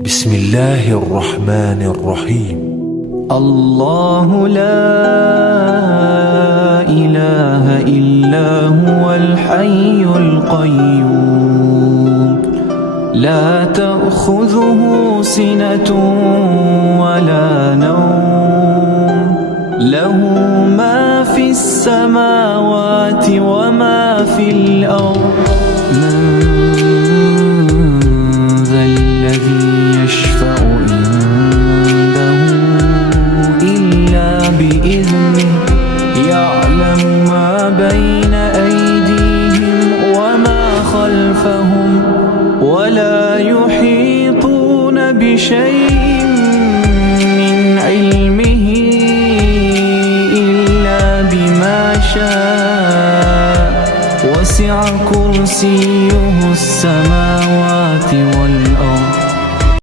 بسم الله الرحمن الرحيم. الله لا إله إلا هو الحي القيوم لا تأخذه سنة ولا نوم له ما في السماوات وما في الأرض من ذا الذي يشفع عنده إلا بإذنه يعلم ما بين أيديهم وما خلفهم ولا يحيطون بشيء من علمه إلا بما شاء وسع كرسيه